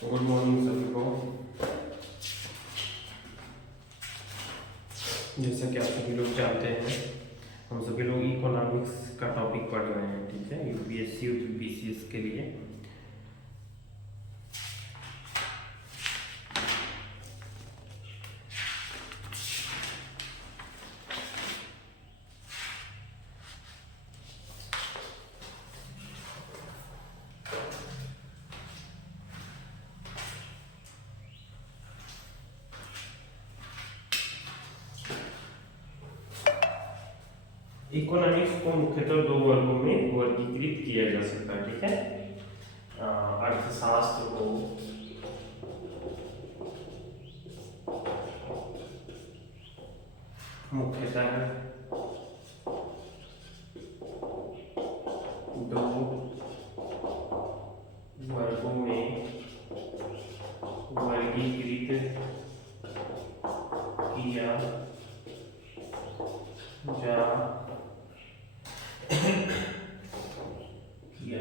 Good morning सभी को। जैसा कि आप सभी लोग जानते हैं, हम सभी लोग इकोनॉमिक्स का टॉपिक पढ़ रहे हैं, ठीक है, यूपीएससी और बीसीएस के लिए। इकोनॉमिक्स को मुख्यतः दो वर्गों में वर्गीकृत किया जा सकता है, ठीक है। अर्थशास्त्र को मुख्यतः दो वर्गों में वर्गीकृत किया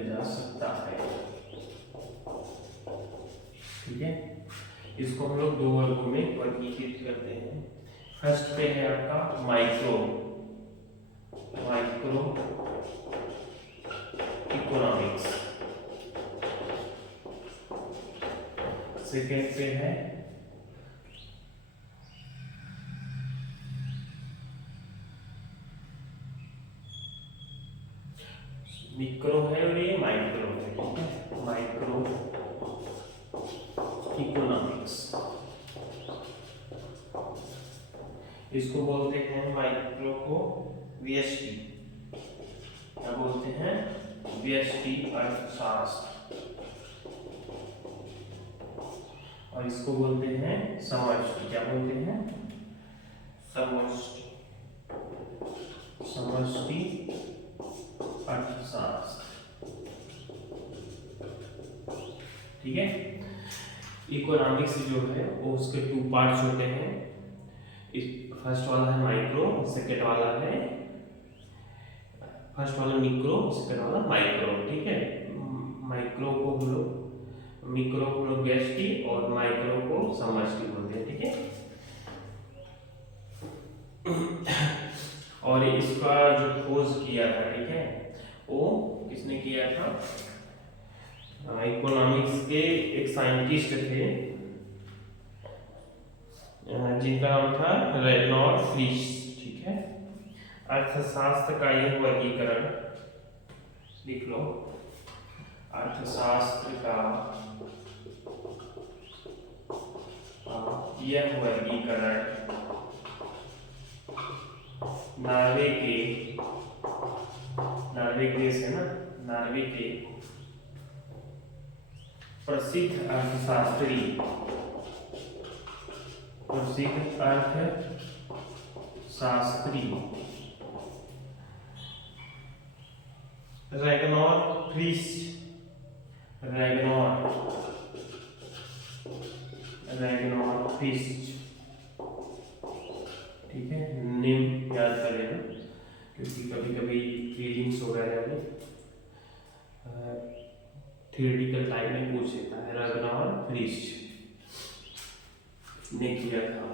जा सकता है, ठीक है। इसको हम लोग दो वर्गों में वर्गीकृत करते हैं। फर्स्ट पे है आपका माइक्रो इकोनॉमिक्स, सेकेंड पे है मिक्रो है और ये माइक्रो है, ठीक है। माइक्रो इकोनॉमिक्स, इसको बोलते हैं माइक्रो को व्यष्टि, क्या बोलते हैं, व्यष्टि अर्थशास्त्र, और इसको बोलते हैं समष्टि, क्या बोलते हैं, समष्टि अर्थशास्त्र, ठीक है। इकोनॉमिक्स जो है वो उसके टू पार्ट्स होते हैं। फर्स्ट वाला है माइक्रो, सेकेंड वाला है, फर्स्ट वाला मिक्रो, सेकेंड वाला माइक्रो, ठीक है। माइक्रो को हम लोग, मिक्रो को हम लोग व्यष्टि और माइक्रो को समष्टि बोलते हैं, ठीक है। और इसका जो खोज किया था, ठीक है, वो किसने किया था, इकोनॉमिक्स के एक साइंटिस्ट थे जिनका नाम था रेनॉल्ड फ्रीश, ठीक है। अर्थशास्त्र का यह वर्गीकरण लिख लो, अर्थशास्त्र का यह वर्गीकरण नॉर्वे के देश है ना, नॉर्वे के प्रसिद्ध अर्थशास्त्री रेगनॉल्ड फ्रीश, ठीक है, नेम याद कर लेना क्योंकि कभी कभी फीलिंग्स वगैरह में थियोरेटिकल टाइम में पूछ लेता है। रेगनॉल्ड फ्रीश ने किया था,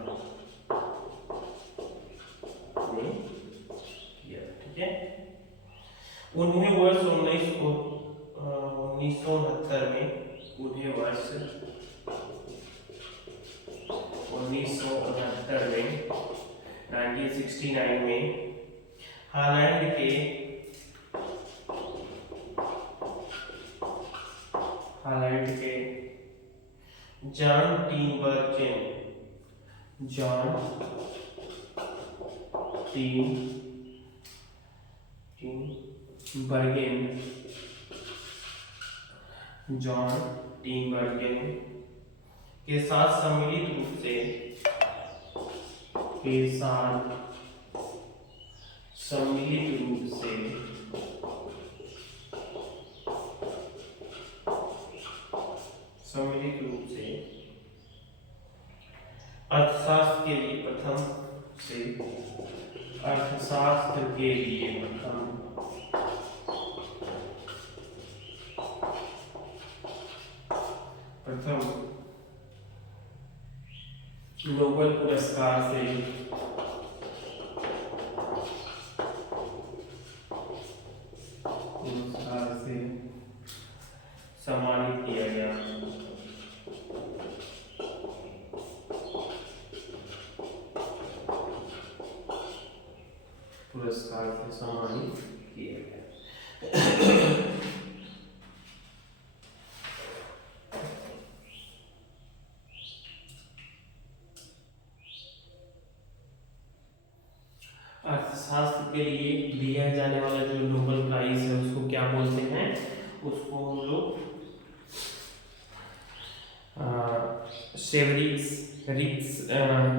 ठीक है। उन्हें वर्ष 1969 में, उन्हें वर्ष 1969 में, 1969 में हालैंड के जॉन टीनबर्गेन के साथ सम्मिलित रूप से अर्थशास्त्र के लिए प्रथम नोबेल पुरस्कार से सम्मानित किया गया। पुरस्कार से सम्मानित किया गया। अर्थशास्त्र के लिए दिया जाने वाला जो नोबेल प्राइज है उसको क्या बोलते हैं? उसको हम लोग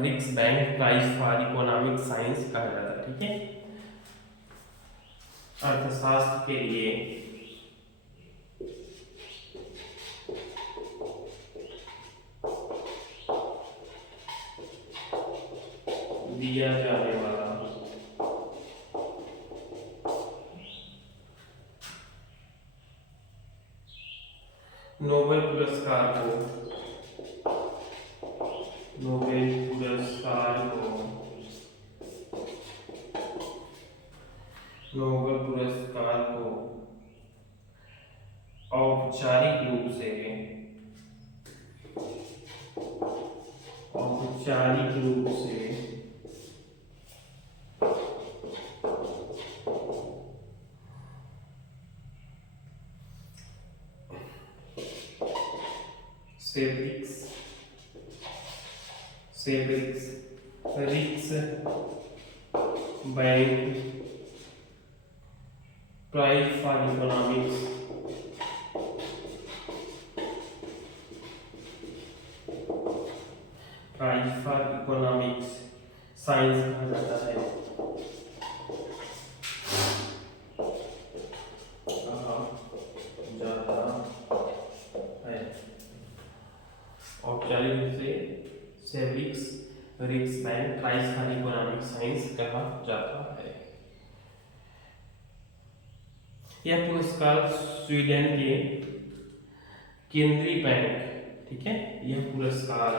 Riksbank prize for economic science कहा जाता है। ठीक है, अर्थशास्त्र के लिए दिया जाने वाला नोबेल पुरस्कार को औपचारिक रूप से Riksbank prize for economics science कहा जाता है। औपचारिक रूप से Riksbank prize for economic science कहा जाता है। यह पुरस्कार स्वीडन के केंद्रीय बैंक, ठीक है, यह पुरस्कार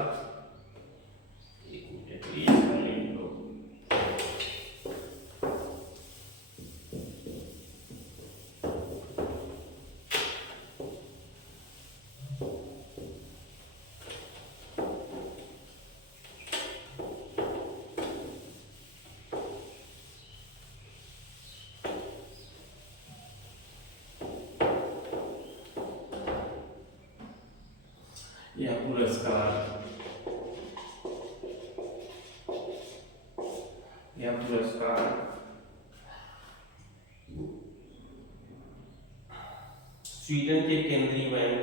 स्वीडन के केंद्रीय बैंक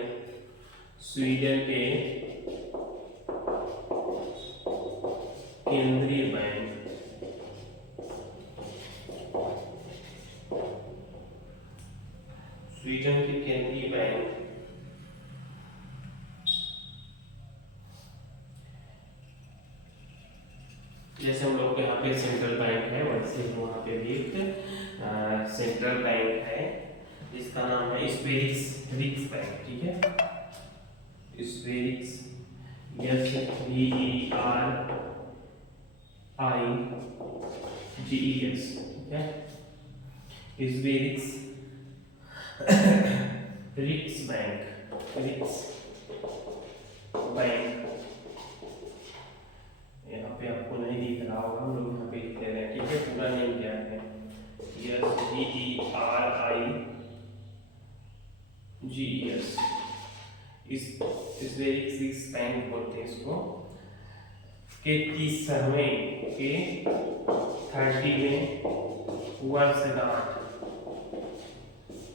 स्वीडन के केंद्रीय बैंक जैसे हम लोग के यहाँ पे सेंट्रल बैंक है वैसे ही वहाँ पे भी एक सेंट्रल बैंक है जिसका नाम है स्वेरिक्स रिक्स बैंक। ठीक है, स्वेरिक्स SVERIGES, ठीक है, स्वेरिक्स रिक्स बैंक यहाँ पे आपको नहीं दिख रहा होगा, हम लोग यहाँ पे लिख रहे हैं। ठीक है, पूरा नेम क्या है? SVERIGES, इस रिक्स बैंक बोलते हैं इसको। के 30वें के 30वें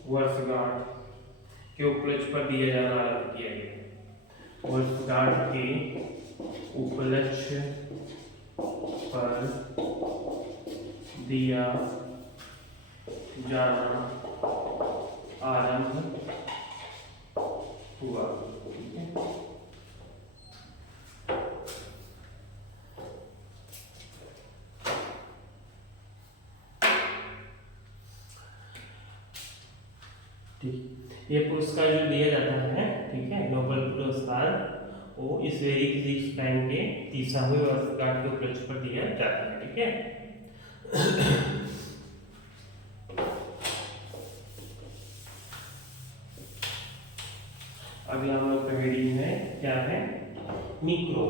वर्षगांठ के उपलक्ष्य पर दिया जाना आरंभ किया गया। वर्षगांठ के उपलक्ष्य पर दिया जाना आरंभ हुआ। ठीक है, ठीक, ये पुरस्कार जो दिया जाता है, ठीक है, नोबेल पुरस्कार वो इस वेरी फिजिक्स टाइम के 30वें वर्षगांठ के उपलक्ष्य पर दिया जाता है। ठीक है, अगला हम लोग का हेडिंग है, क्या है, micro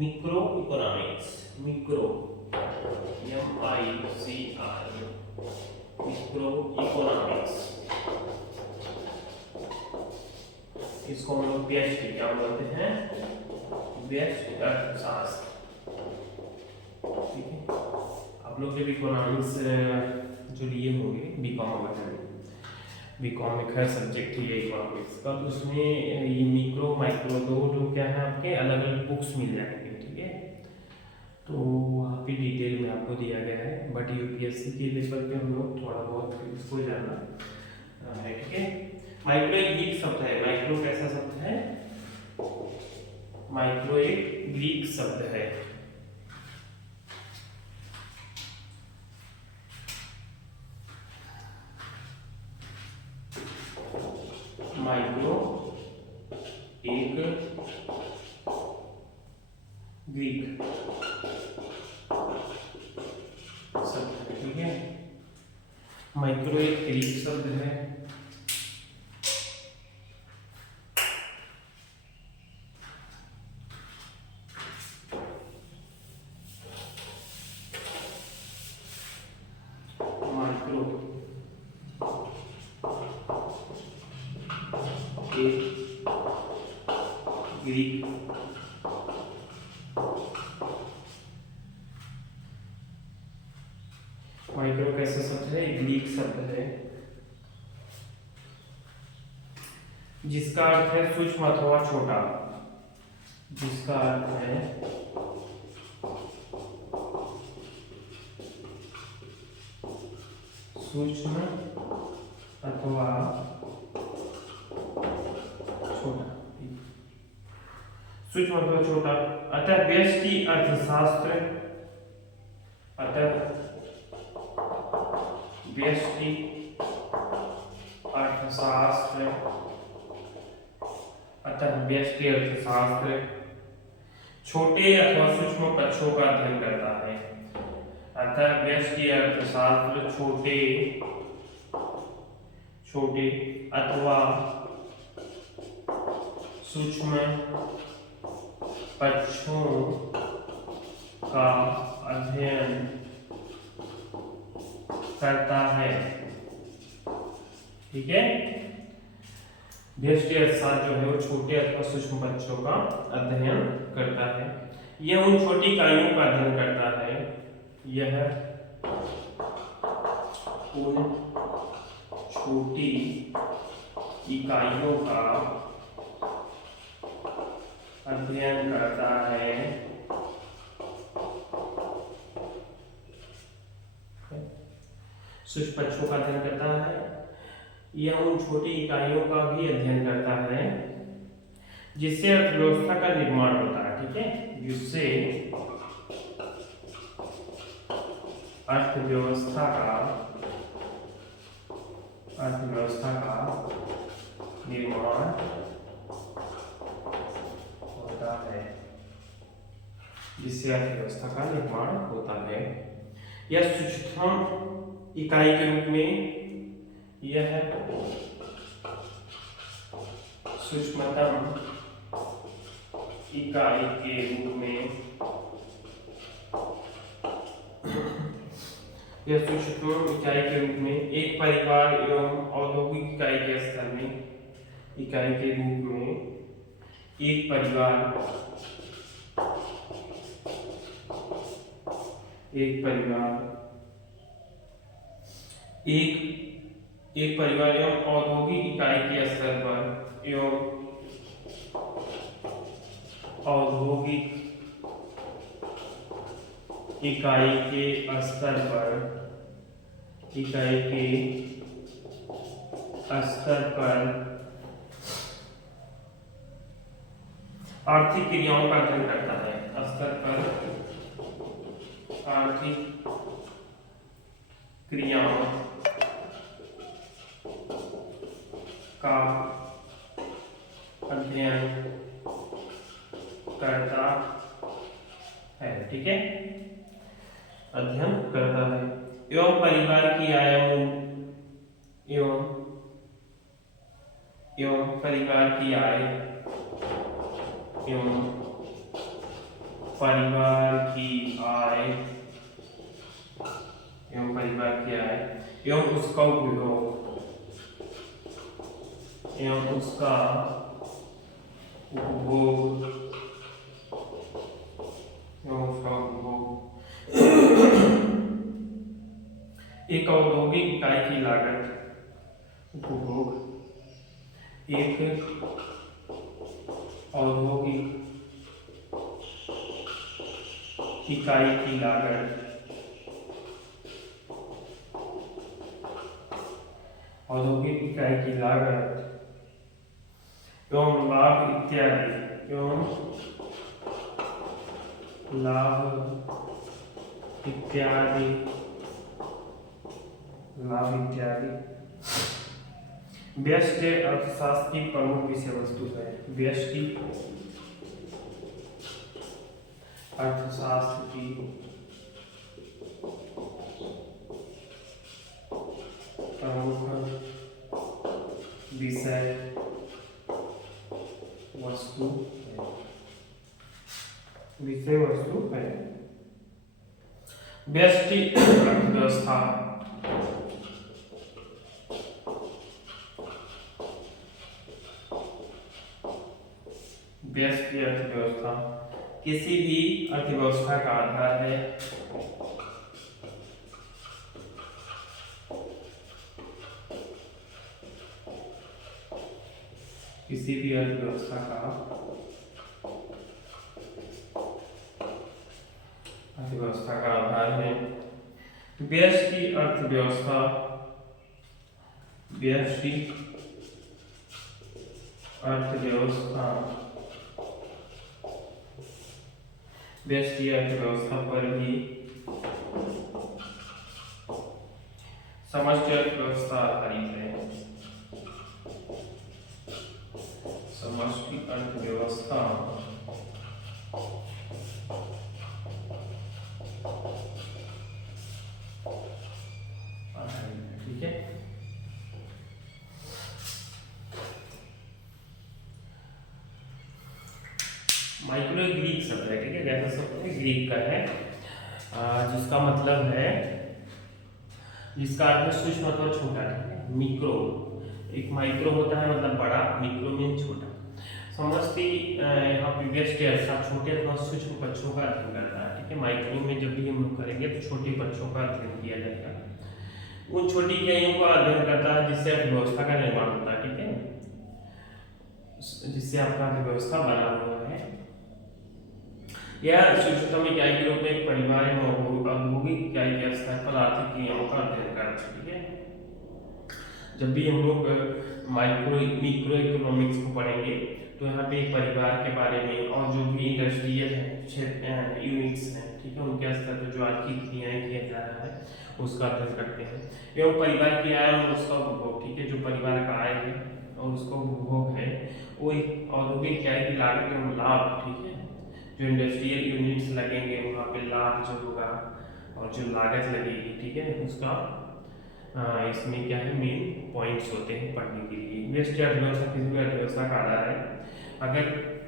economics. Micro MICR micro economics, इसको हम लोग व्यष्टि क्या बोलते हैं, व्यष्टि अर्थशास्त्र। ठीक है, आप लोग जब इकोनॉमिक्स जो लिए होंगे बीकॉम में खैर सब्जेक्ट ही है इकोनॉमिक्स का, तो उसमें ये मिक्रो माइक्रो दो क्या है आपके अलग अलग बुक्स मिल जाएंगे। ठीक है, तो वहाँ पे डिटेल में आपको दिया गया है, बट यूपीएससी के लेवल पे हम लोग थोड़ा बहुत इसको जानना है। ठीक है, माइक्रो एक ग्रीक शब्द है। माइक्रो कैसा शब्द है, माइक्रो एक ग्रीक शब्द है। माइक्रो एक ग्रीक शब्द है। ठीक है, माइक्रो एक ग्रीक शब्द है। माइक्रो एक ग्रीक माइक्रो कैसा शब्द है, ग्रीक शब्द है जिसका अर्थ है सूक्ष्म अथवा छोटा। जिसका अर्थ है सूक्ष्म अथवा छोटा, सूक्ष्म अथवा छोटा। अतः व्यष्टि अर्थशास्त्र, अतः व्यष्टि अर्थशास्त्र, अतः व्यष्टि अर्थशास्त्र छोटे अथवा सूक्ष्म पक्षों का अध्ययन करता है। अतः व्यष्टि अर्थशास्त्र छोटे अथवा सूक्ष्म पक्षों का अध्ययन करता है। ठीक है, व्यष्टि अर्थशास्त्र जो है वो छोटे अथवा सूक्ष्म पक्षों का अध्ययन करता है। यह उन छोटी इकाइयों का अध्ययन करता है। यह उन छोटी इकाइयों का अध्ययन करता है सूक्ष्म पक्षों का अध्ययन करता है। यह उन छोटी इकाइयों का भी अध्ययन करता है जिससे अर्थव्यवस्था का निर्माण होता है। ठीक है, जिससे अर्थव्यवस्था का निर्माण होता है, जिससे अर्थव्यवस्था का निर्माण होता है। यह सूक्ष्म इकाई के रूप में, यह सूक्ष्मतम इकाई के रूप में, यह सूक्ष्म इकाई के रूप में एक परिवार एवं औद्योगिक इकाई के स्तर में, इकाई के रूप में एक परिवार एवं औद्योगिक इकाई के स्तर पर औद्योगिक इकाई के स्तर पर आर्थिक क्रियाओं का अध्ययन करता है। स्तर पर आर्थिक क्रियाओं का अध्ययन करता है, ठीक है, अध्ययन करता है। एवं परिवार की आय एवं परिवार की आय एवं परिवार की आय एवं परिवार की आय एवं उसका उपयोग एवं उसका उपभोग एवं उसका उपभोग एक औद्योगिक इकाई की लागत उपभोग एक औद्योगिक इकाई की लागत औद्योगिक इकाई की लागत एवं लाभ इत्यादि एवं लाभ इत्यादि व्यष्टि अर्थशास्त्र की प्रमुख विषय वस्तु है। व्यष्टि अर्थशास्त्र की प्रमुख विषय वस्तु है। व्यष्टि अर्थव्यवस्था व्यष्टि अर्थव्यवस्था किसी भी अर्थव्यवस्था का आधार है। किसी भी अर्थव्यवस्था का आधार है। व्यष्टि अर्थव्यवस्था पर ही समष्टि अर्थव्यवस्था आधारित है। समष्टि अर्थव्यवस्था ठीक है। माइक्रो ग्रीक शब्द है, ठीक है, जैसा शब्द ग्रीक का है, जिसका मतलब है, जिसका अर्थ सूक्ष्म अथवा छोटा, ठीक है। मिक्रो, एक माइक्रो होता है मतलब बड़ा, मिक्रो मीन छोटा। समष्टि यहाँ पे व्यष्टि अर्थात छोटे अथवा सूक्ष्म पक्षों का अध्ययन करता है, ठीक है। माइक्रो में जब भी हम करेंगे तो छोटे पक्षों का अध्ययन किया जाएगा। उन छोटी इकाइयों का अध्ययन करता है जिससे अर्थव्यवस्था का निर्माण होता है, ठीक है, जिससे आपका अर्थव्यवस्था बना हुआ है। यह सूक्ष्मतम इकाई के रूप में एक परिवार एवं औद्योगिक इकाई के स्तर पर आर्थिक क्रियाओं का अध्ययन करता है, ठीक है। जब भी हम लोग माइक्रो इकोनॉमिक्स को पढ़ेंगे तो यहाँ पे एक परिवार के बारे में और जो भी इंडस्ट्रियल यूनिट्स हैं, ठीक है, उनके स्तर पर जो आर्थिक क्रियाएं किया जा रहा है उसका अध्ययन करते हैं। एवं परिवार की आय और उसका उपभोग, ठीक है, जो परिवार का आय है और उसका उपभोग है वो एक औद्योगिक इकाई की लागत एवं लाभ, ठीक है, जो इंडस्ट्रियल यूनिट्स लगेंगे वहाँ पे लाभ जो होगा और जो लागत लगेगी, ठीक है, उसका इसमें क्या है, मेन पॉइंट्स होते हैं पढ़ने के लिए। व्यष्टि अर्थव्यवस्था किसी भी अर्थव्यवस्था का आधार है। अगर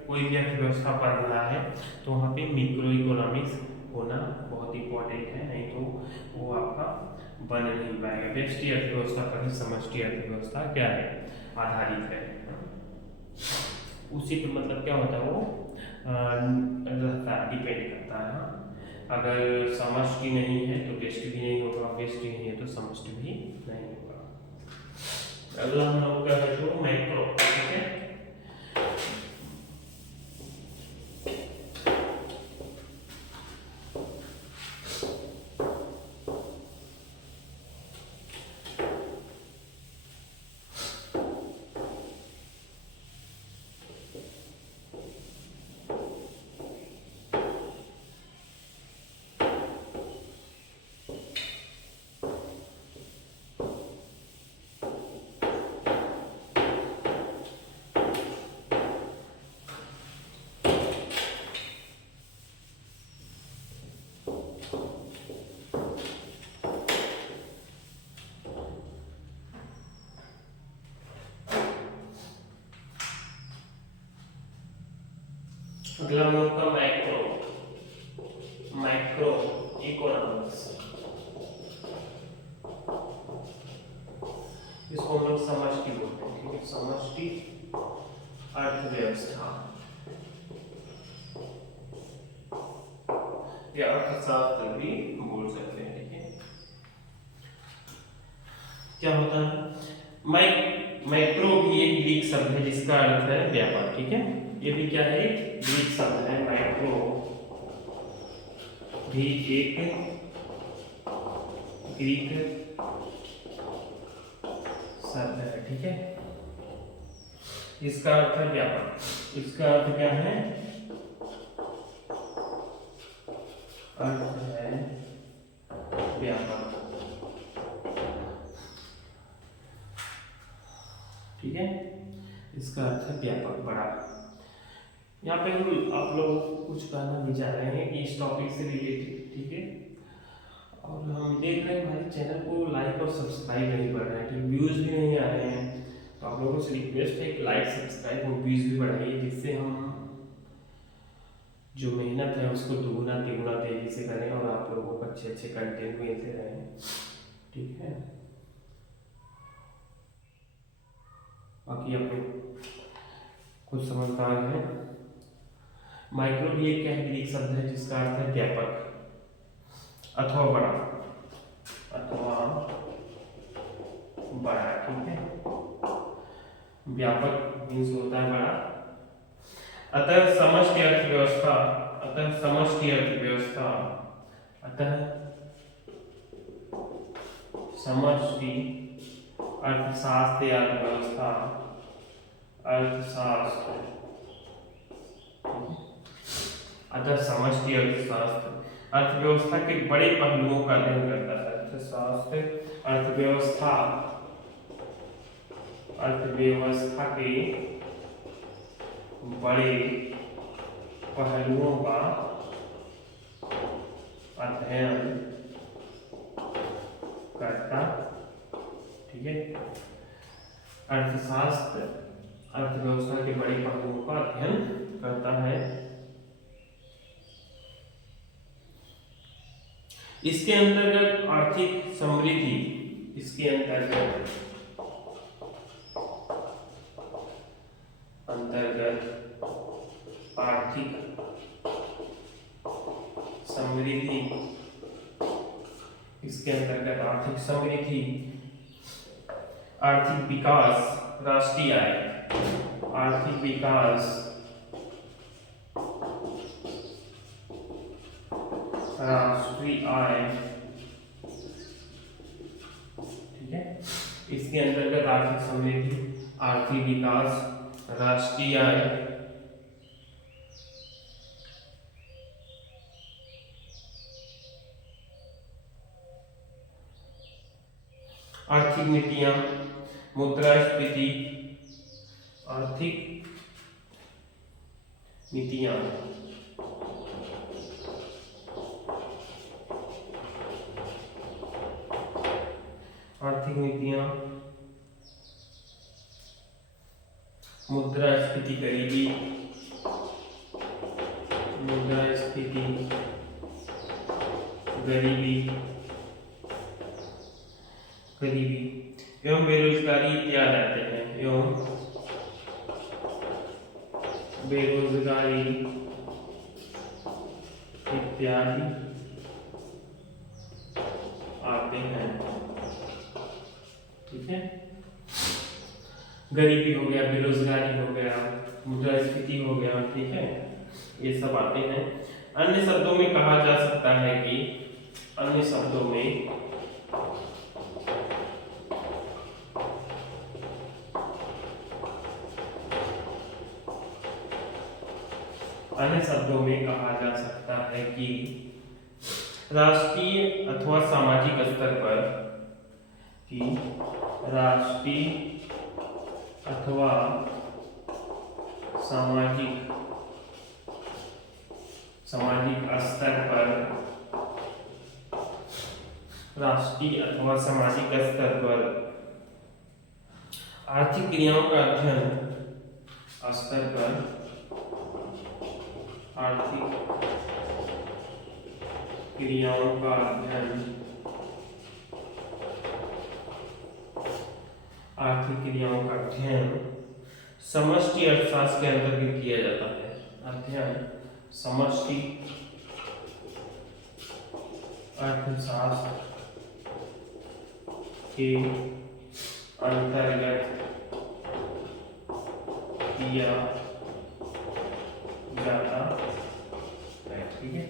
कोई भी अर्थव्यवस्था पढ़ रहा है तो वहाँ पे मैक्रो इकोनॉमिक्स होना बहुत इंपॉर्टेंट है, नहीं तो वो आपका बन नहीं पाएगा। व्यष्टि अर्थव्यवस्था पर ही समष्टि अर्थव्यवस्था क्या है, आधारित है। उसी पे मतलब क्या होता है, वो डिपेंड करता है। अगर समष्टि नहीं है तो व्यष्टि भी नहीं होगा, व्यष्टि नहीं है तो समष्टि भी नहीं होगा। अगला हम लोग क्या है तो मैक्रो, ठीक है। अगला हम लोग का माइक्रो माइक्रो इकोनॉमिक्स, इसको हम लोग समष्टि बोलते हैं, ठीक है, समष्टि अर्थव्यवस्था या अर्थशास्त्र भी बोल सकते हैं, ठीक है। क्या होता है माइक्रो भी एक ग्रीक शब्द है जिसका अर्थ है व्यापक, ठीक है। ये भी क्या है, ग्रीक शब्द है, माइक्रो भी एक ग्रीक शब्द है, ठीक है। इसका अर्थ है व्यापक। इसका अर्थ क्या है, अर्थ है व्यापक, ठीक है। इसका अर्थ है व्यापक, बड़ा। यहाँ पे हम आप लोगों को कुछ कहना भी चाह रहे हैं इस टॉपिक से रिलेटेड, ठीक है। और हम देख रहे हैं हमारे चैनल को लाइक और सब्सक्राइब नहीं बढ़ रहा है, ठीक, व्यूज भी नहीं आ रहे हैं। तो आप लोगों से रिक्वेस्ट है कि लाइक सब्सक्राइब और व्यूज भी बढ़ाइए, जिससे हम जो मेहनत है उसको दुगुना तिगुना तेजी से करें और आप लोगों को अच्छे अच्छे कंटेंट मिलते रहें, ठीक है। बाकी आप लोग कुछ समझदार हैं। माइक्रो भी एक क्या है, ग्रीक शब्द है जिसका अर्थ है व्यापक अथवा बड़ा, अथवा बड़ा, ठीक है। व्यापक मीन्स होता है बड़ा। अतः समष्टि अर्थव्यवस्था, अतः समष्टि अर्थव्यवस्था, अतः समष्टि अर्थशास्त्र या अर्थव्यवस्था, अर्थशास्त्र, अतः समष्टि अर्थशास्त्र अर्थव्यवस्था के बड़े पहलुओं का अध्ययन करता है। अर्थशास्त्र अर्थव्यवस्था, अर्थव्यवस्था के बड़े पहलुओं का अध्ययन करता, ठीक है। अर्थशास्त्र अर्थव्यवस्था के बड़े पहलुओं का अध्ययन करता है। इसके अंतर्गत आर्थिक समृद्धि, इसके अंतर्गत आर्थिक समृद्धि, इसके अंतर्गत आर्थिक समृद्धि, आर्थिक विकास, राष्ट्रीय आय, आर्थिक विकास, राष्ट्रीय आय, ठीक है। इसके अंतर्गत आर्थिक समृद्धि, आर्थिक विकास, राष्ट्रीय आय, आर्थिक नीतियां, मुद्रास्फीति, आर्थिक नीतियां, आर्थिक नीतियां, मुद्रास्फीति, गरीबी, मुद्रास्फीति, गरीबी, गरीबी एवं बेरोजगारी इत्यादि आते हैं, एवं बेरोजगारी इत्यादि आते हैं, ठीक है। गरीबी हो गया, बेरोजगारी हो गया, मुद्रास्फीति हो गया, ठीक है, ये सब आते हैं। अन्य शब्दों में कहा जा सकता है कि, अन्य शब्दों में कहा जा सकता है कि राष्ट्रीय अथवा सामाजिक स्तर पर, कि राष्ट्रीय अथवा सामाजिक स्तर पर, राष्ट्रीय अथवा सामाजिक स्तर पर आर्थिक क्रियाओं का अध्ययन, स्तर पर आर्थिक क्रियाओं का अध्ययन, आर्थिक क्रियाओं का अध्ययन समष्टि अर्थशास्त्र के अंतर्गत किया जाता है। अध्ययन समष्टि अर्थशास्त्र के अंतर्गत किया जाता है। ठीक है,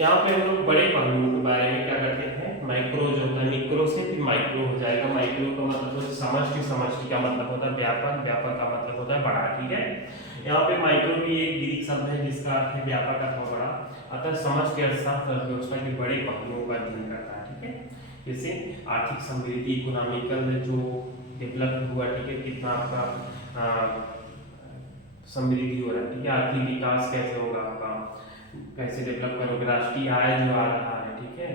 यहाँ पे हम लोग बड़े पहलुओं के बारे में क्या करते हैं, माइक्रो जो होता है, मिक्रो से फिर माइक्रो हो जाएगा। माइक्रो का मतलब होता है समष्टि, समष्टि का मतलब होता है व्यापक, व्यापक का मतलब होता है बड़ा। ठीक है, यहाँ पे माइक्रो भी एक ग्रीक शब्द है जिसका अर्थ है व्यापक अथवा बड़ा। अतः समष्टि अर्थशास्त्र अर्थव्यवस्था के बड़े पहलुओं का अध्ययन करता है। ठीक है, जैसे आर्थिक समृद्धि, इकोनॉमिकल जो डेवलप हुआ, ठीक है, कितना आपका समृद्धि हो रहा है, ठीक है, आर्थिक विकास कैसे होगा आपका, कैसे डेवलप करोगे, राष्ट्रीय आय जो आ रहा है, ठीक है,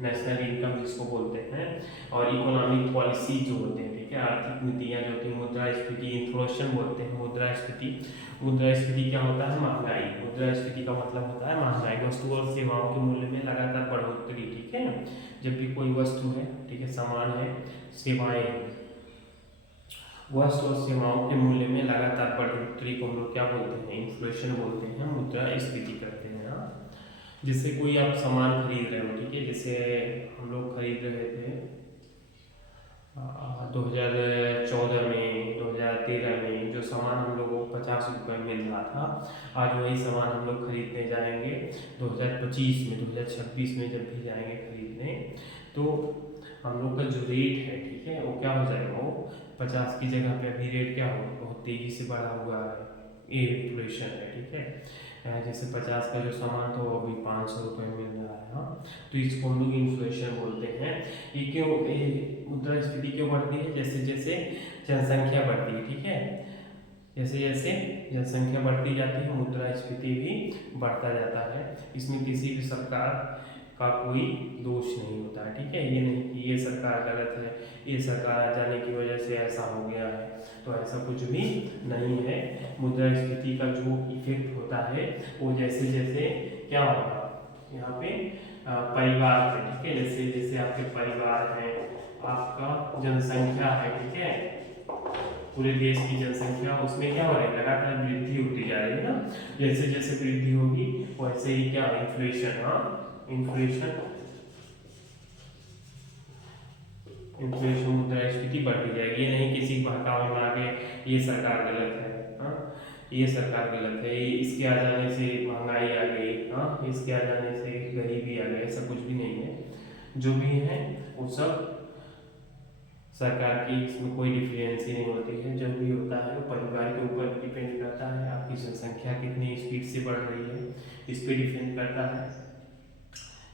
नेशनल इनकम जिसको बोलते हैं, और इकोनॉमिक पॉलिसी जो होते हैं, ठीक है, आर्थिक नीतियाँ जो होती हैं, मुद्रास्फीति, इन्फ्लेशन बोलते हैं, मुद्रास्फीति। मुद्रास्फीति क्या होता है, महंगाई। मुद्रास्फीति का मतलब होता है महंगाई, वस्तु और सेवाओं के मूल्य में लगातार बढ़ोतरी। ठीक है, जब भी कोई वस्तु है, ठीक है, सामान है, सेवाएं, वस्तु और सेवाओं के मूल्य में लगातार बढ़ोतरी को हम लोग क्या बोलते हैं, इन्फ्लेशन बोलते हैं, मुद्रास्फीति करते हैं। हाँ, जैसे कोई आप सामान खरीद रहे हो, ठीक है, जैसे हम लोग खरीद रहे थे 2014 में, 2013 में जो सामान हम लोगों को 50 रुपये में मिल रहा था, आज वही सामान हम लोग खरीदने जाएंगे 2025 में, 2026 में जब भी जाएंगे खरीदने, तो हम लोग का जो रेट है, ठीक है, वो क्या हो जाएगा, वो 50 की जगह पे अभी रेट क्या होगा, बहुत तेजी से बढ़ा हुआ है, ये इन्फ्लेशन है। ठीक है, जैसे 50 का जो सामान था वो अभी 500 रुपये मिल रहा है। हाँ, तो इसको हम लोग इन्फ्लेशन बोलते हैं। ये क्यों, ये मुद्रास्फीति क्यों बढ़ती है, जैसे जैसे जनसंख्या बढ़ती है, ठीक है, जैसे जैसे जनसंख्या बढ़ती जाती है मुद्रास्फीति भी बढ़ता जाता है। इसमें किसी भी सरकार का कोई दोष नहीं होता है। ठीक है, ये नहीं कि ये सरकार गलत है, ये सरकार आ जाने की वजह से ऐसा हो गया है, तो ऐसा कुछ भी नहीं है। मुद्रास्फीति का जो इफेक्ट होता है वो जैसे जैसे क्या होगा, यहाँ पे परिवार है, ठीक है, जैसे जैसे आपके परिवार है, आपका जनसंख्या है, ठीक है, पूरे देश की जनसंख्या, उसमें क्या हो रहा है, लगातार वृद्धि होती जा रही है ना, जैसे जैसे वृद्धि होगी वैसे ही क्या, इन्फ्लेशन। हाँ, इन्फ्लेशन, इन्फ्लेशन मुद्रास्फीति बढ़ती जाएगी। ये नहीं किसी बहकावे में आगे ये सरकार गलत है, हाँ, ये सरकार गलत है, इसके आ जाने से महंगाई आ गई, हाँ, इसके आ जाने से गरीबी आ गई, ऐसा कुछ भी नहीं है। जो भी है वो सब सरकार की, इसमें कोई डिफरेंस ही नहीं होती है। जो भी होता है वो परिवार के ऊपर डिपेंड करता है, आपकी जनसंख्या कितनी स्पीड से बढ़ रही है इस पर डिपेंड करता है।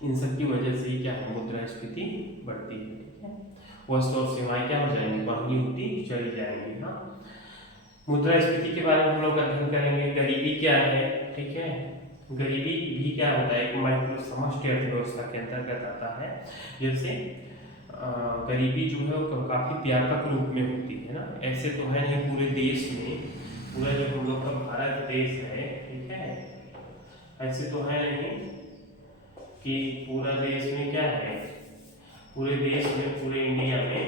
इन सब की वजह से ही क्या है, मुद्रास्फीति बढ़ती है। ठीक है, वस्तु और सेवाएं क्या हो जाएंगी, महंगी होती चली जाएंगी। हाँ, मुद्रास्फीति के बारे में हम लोग अध्ययन करेंगे। गरीबी क्या है, ठीक है, गरीबी भी क्या होता है, एक माइक्रो समष्टि अर्थव्यवस्था के अंतर्गत आता है। जैसे गरीबी जो है वो काफी व्यापक रूप में होती है ना, ऐसे तो है नहीं पूरे देश में, पूरा जो हम लोग का भारत देश है, ठीक है, ऐसे तो है नहीं कि पूरा देश में क्या है, पूरे देश में, पूरे इंडिया में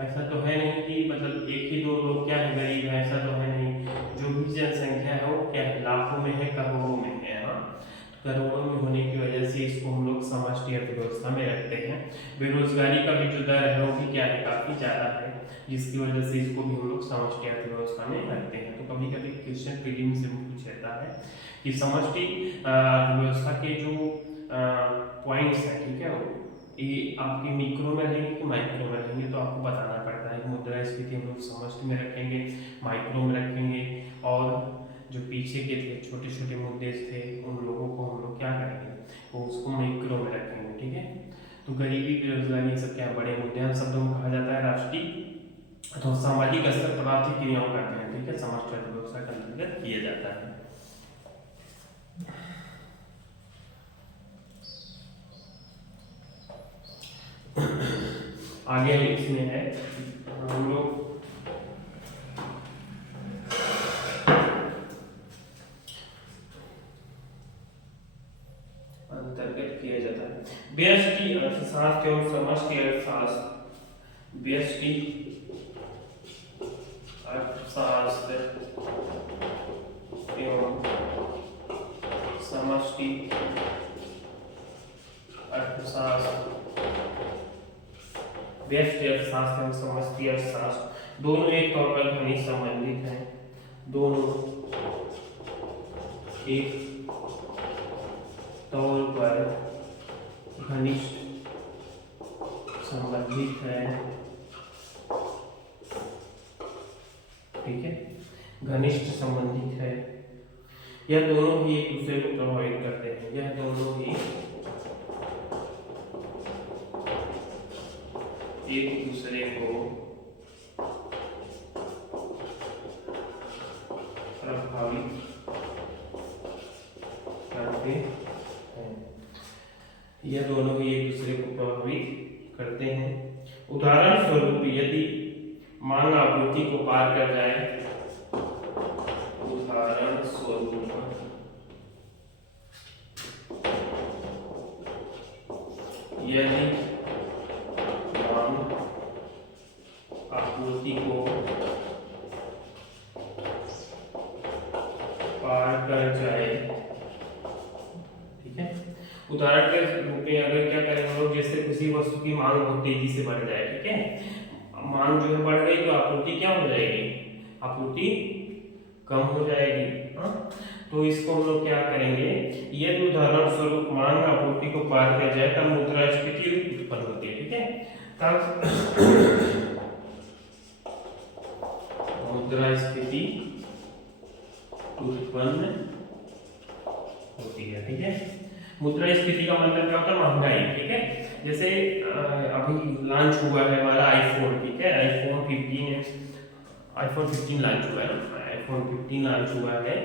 ऐसा तो है नहीं कि मतलब एक ही दो लोग क्या है गरीब है, ऐसा तो है नहीं। जो भी जनसंख्या है वो क्या है, लाखों में है, करोड़ों में है। हाँ, करोड़ों में होने की वजह से इसको हम लोग समष्टि अर्थव्यवस्था में रखते हैं। बेरोजगारी का भी जो दर है वो भी क्या है, काफी ज्यादा है, जिसकी वजह से इसको भी हम लोग समष्टि अर्थव्यवस्था में रखते हैं। तो कभी कभी क्वेश्चन प्रीलिम्स से पूछ जाता है कि समष्टि अर्थव्यवस्था के जो पॉइंट्स है, ठीक है, ये आपके मिक्रो में रहेंगे कि माइक्रो में रहेंगे, तो आपको बताना पड़ता है। मुद्रास्फीति हम लोग समष्टि में रखेंगे, माइक्रो में रखेंगे, और जो पीछे के थे छोटे छोटे मुद्दे थे उन लोगों को हम लोग क्या करेंगे, वो उसको माइक्रो में रखेंगे। ठीक है, तो गरीबी, बेरोजगारी, ये सब क्या बड़े मुद्दे हैं, शब्दों में कहा जाता है राष्ट्रीय अथवा सामाजिक स्तर पर आर्थिक क्रियाओं का अध्ययन, ठीक है, समष्टि अर्थव्यवस्था के अंतर्गत किया जाता है। आगे इसमें है हम लोग अर्थशास्त्र एवं समष्टि अर्थशास्त्र, व्यष्टि अर्थशास्त्र एवं समष्टि अर्थशास्त्र, व्यष्टि अर्थशास्त्र एवं समष्टि अर्थशास्त्र दोनों एक तौर पर घनिष्ठ संबंधित हैं। दोनों एक तौर पर घनिष्ठ संबंधित है। ठीक है, घनिष्ठ संबंधित है। यह दोनों ही एक दूसरे को प्रभावित करते हैं। यह दोनों ही एक दूसरे को प्रभावित करते हैं। यह दोनों ही एक दूसरे को प्रभावित करते हैं। उदाहरण स्वरूप यदि मांग आपूर्ति को पार कर जाए, उदाहरण स्वरूप यदि मांग आपूर्ति को पार कर जाए, ठीक है, उदाहरण के रूप में अगर क्या करें हम लोग, जैसे किसी वस्तु की मांग बहुत तेजी से बढ़ जाए, ठीक है, मांग जो है बढ़ गई तो आपूर्ति क्या हो जाएगी, आपूर्ति कम हो जाएगी। हाँ, तो इसको हम लोग क्या करेंगे, यदि उदाहरण स्वरूप मांग आपूर्ति को पार कर जाए तब मुद्रास्फीति उत्पन्न होती है। ठीक है, तब मुद्रास्फीति उत्पन्न होती है। ठीक है, मुद्रास्फीति का मतलब क्या होता है, महंगाई। ठीक है, जैसे अभी लॉन्च हुआ है हमारा आईफोन, ठीक है, आईफोन 15 है, आईफोन 15 लॉन्च हुआ है, आईफोन 15 लॉन्च हुआ है,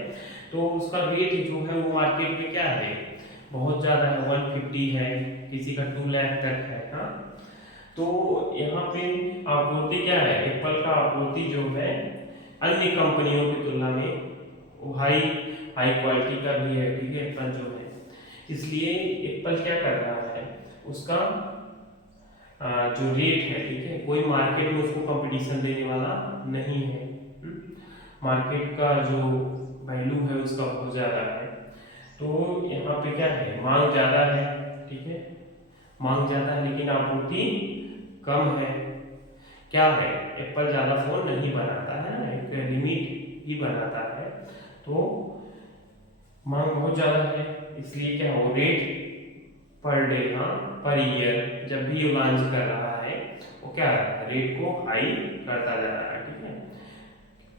तो उसका रेट जो है वो मार्केट में क्या है, बहुत ज़्यादा है, 150 है, किसी का 2 लाख तक है। हाँ, तो यहाँ पे आपूर्ति क्या है, एप्पल का आपूर्ति जो है अन्य कंपनियों की तुलना में वो हाई क्वालिटी का भी है। ठीक है, एप्पल जो है, इसलिए एप्पल क्या कर रहा है, उसका जो रेट है, ठीक है, कोई मार्केट में उसको कंपटीशन देने वाला नहीं है। मार्केट का जो वैल्यू है उसका बहुत ज़्यादा है, तो यहाँ पे क्या है, मांग ज़्यादा है। ठीक है, मांग ज़्यादा है लेकिन आपूर्ति कम है। क्या है, एप्पल ज़्यादा फोन नहीं बनाता है ना, एक लिमिट ही बनाता है, तो मांग बहुत ज़्यादा है, इसलिए क्या हो, रेट पर डे, हाँ, पर ईयर जब भी ये लॉन्च कर रहा है वो क्या है, रेट को हाई करता जा रहा है। ठीक है,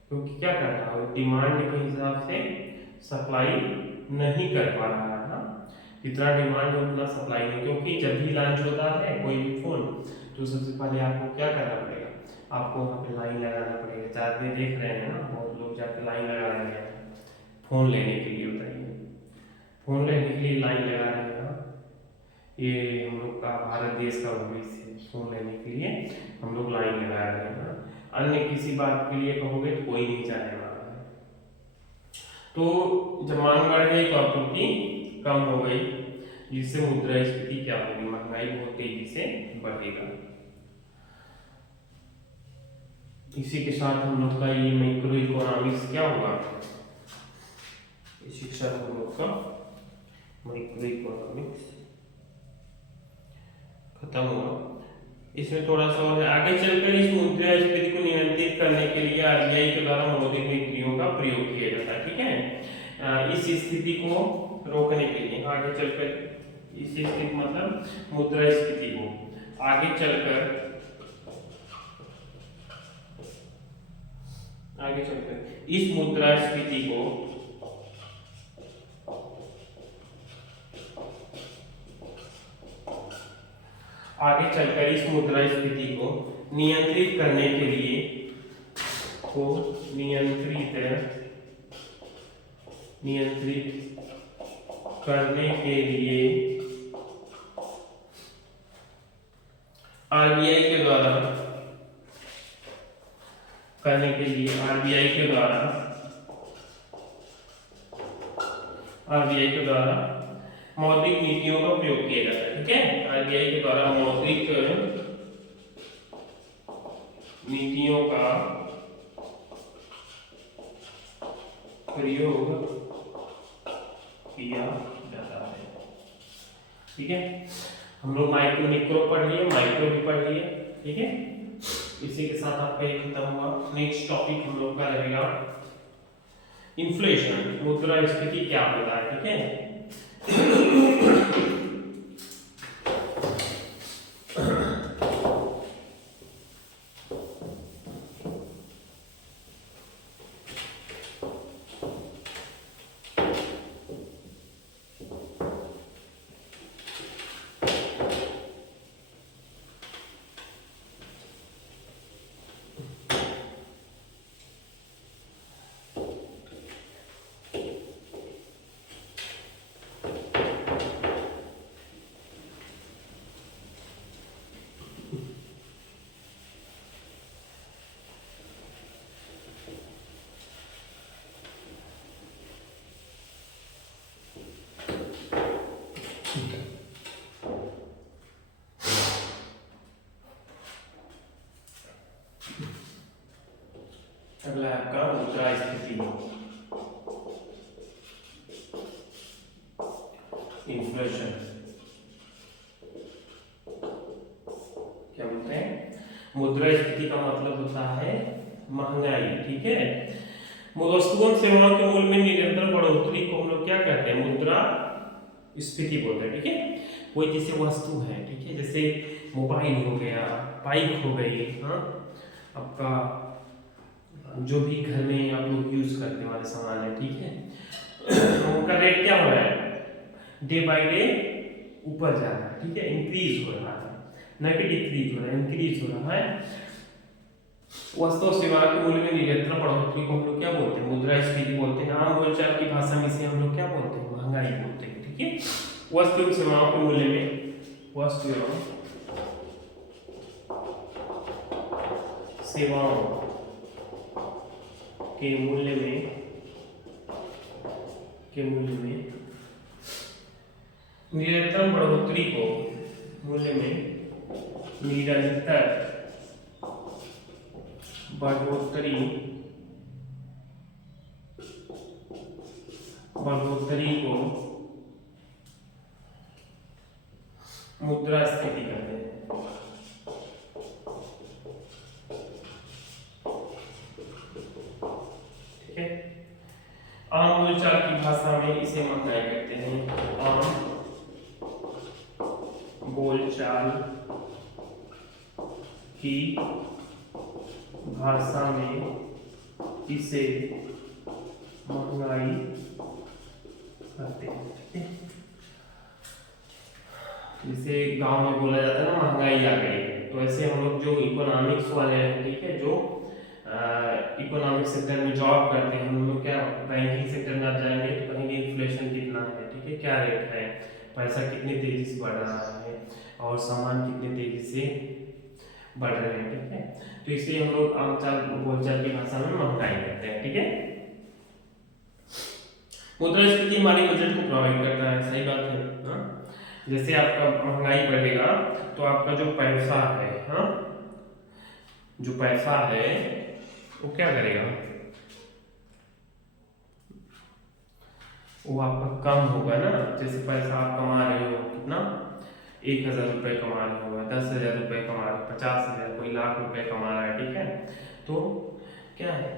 क्योंकि क्या कर रहा है, डिमांड के हिसाब से सप्लाई नहीं कर पा रहा है ना, जितना डिमांड है उतना सप्लाई नहीं, क्योंकि जब भी लॉन्च होता है कोई भी फोन तो सबसे पहले आपको क्या करना पड़ेगा, आपको वहाँ पे लाइन लगाना पड़ेगा। जाते देख रहे हैं ना, बहुत लोग जाके लाइन लगा रहे हैं फोन लेने के लिए। बताइए, फोन लेने के लिए लाइन लगा रहे हैं ना, ये हम लोग का भारत देश का भविष्य है, फोन लेने के लिए हम लोग लाइन लगा रहे हैं ना, अन्य किसी बात के लिए कहोगे तो कोई नहीं चाहने वाला है। तो जब मांग बढ़ गई तो आपूर्ति कम हो गई, जिससे मुद्रास्फीति क्या होगी, महंगाई बहुत तेजी से बढ़ेगा। इसी के साथ हम लोग का ये माइक्रो इकोनॉमिक्स क्या होगा, इसी के साथ हम लोग का माइक्रो इकोनॉमिक्स खत्म हुआ। इसमें थोड़ा सा और आगे चलकर इस मुद्रास्फीति को नियंत्रित करने के लिए आरबीआई के द्वारा मौद्रिक नीतियों का प्रयोग किया जाता है। ठीक है, इस स्थिति को रोकने के लिए आगे चलकर, इस स्थिति मतलब मुद्रास्फीति को आगे चलकर इस मुद्रास्फीति को नियंत्रित करने के लिए आरबीआई के द्वारा मौद्रिक नीतियों का प्रयोग किया जाता है। ठीक है, आरबीआई के द्वारा मौद्रिक नीतियों का प्रयोग किया जाता है। ठीक है, हम लोग माइक्रो मैक्रो पढ़ लिए, माइक्रो भी पढ़ लिए। ठीक है, इसी के साथ आपका ये खत्म हुआ। नेक्स्ट टॉपिक हम लोग का रहेगा इन्फ्लेशन, मुद्रास्फीति क्या होता है। ठीक है, अगला आपका मुद्रास्फीति, इन्फ्लेशन क्या बोलते हैं? मुद्रास्फीति का मतलब होता है महंगाई। ठीक है, वस्तुओं सेवाओं के मूल्य में निरंतर बढ़ोतरी को हम लोग क्या कहते हैं? मुद्रास्फीति बोलते हैं। ठीक है, कोई जैसे वस्तु है, ठीक है, जैसे मोबाइल हो गया, बाइक हो गई, हाँ, आपका जो भी घर में आप लोग यूज करने वाले सामान है, ठीक है, उनका रेट क्या हो रहा है? डे बाय डे ऊपर जा रहा है। ठीक है, इंक्रीज हो रहा है, न कि डिक्रीज हो रहा है, इंक्रीज हो रहा है। वस्तु और सेवा के मूल्य में निरंतर बढ़ोतरी को हम लोग क्या बोलते हैं? मुद्रास्फीति बोलते हैं। आम बोलचाल की भाषा में इसे हम लोग क्या बोलते हैं? महंगाई बोलते हैं। ठीक है, वस्तु और सेवाओं के मूल्य में, वस्तु एवं सेवाओं के मूल्य में निरंतर बढ़ोतरी को, मूल्य में निरंतर बढ़ोतरी को मुद्रास्फीति कहते हैं। ठीक है, आम बोलचाल की भाषा में इसे महंगाई कहते हैं। आम बोलचाल की भाषा में इसे महंगाई कहते हैं। ठीक है, जैसे गांव में बोला जाता है ना, महंगाई आ गई है, तो ऐसे हम लोग जो इकोनॉमिक्स वाले हैं, ठीक है, जो इकोनॉमिक सेक्टर में जॉब करते हैं, हम लोग क्या बैंकिंग सेक्टर में आप जाएंगे तो कहेंगे इन्फ्लेशन कितना है, ठीक है, क्या रेट है, पैसा कितनी तेजी से बढ़ रहा है और सामान कितनी तेजी से बढ़ रहे हैं। ठीक है, तो इसलिए हम लोग आमचाल बोलचाल की भाषा में महंगाई कहते हैं। ठीक है, मुद्रास्फीति हमारी बजट को प्रभावित करता है, सही बात है। हाँ, जैसे आपका महंगाई बढ़ेगा तो आपका जो पैसा है, हाँ, जो पैसा है वो क्या करेगा? वो आपका कम होगा ना। जैसे पैसा आप कमा रहे हो, कितना? 1,000 रुपये कमा रहे हो, 10,000 रुपये कमा रहे हो, 50,000, कोई लाख रुपए कमा रहा है। ठीक है, तो क्या है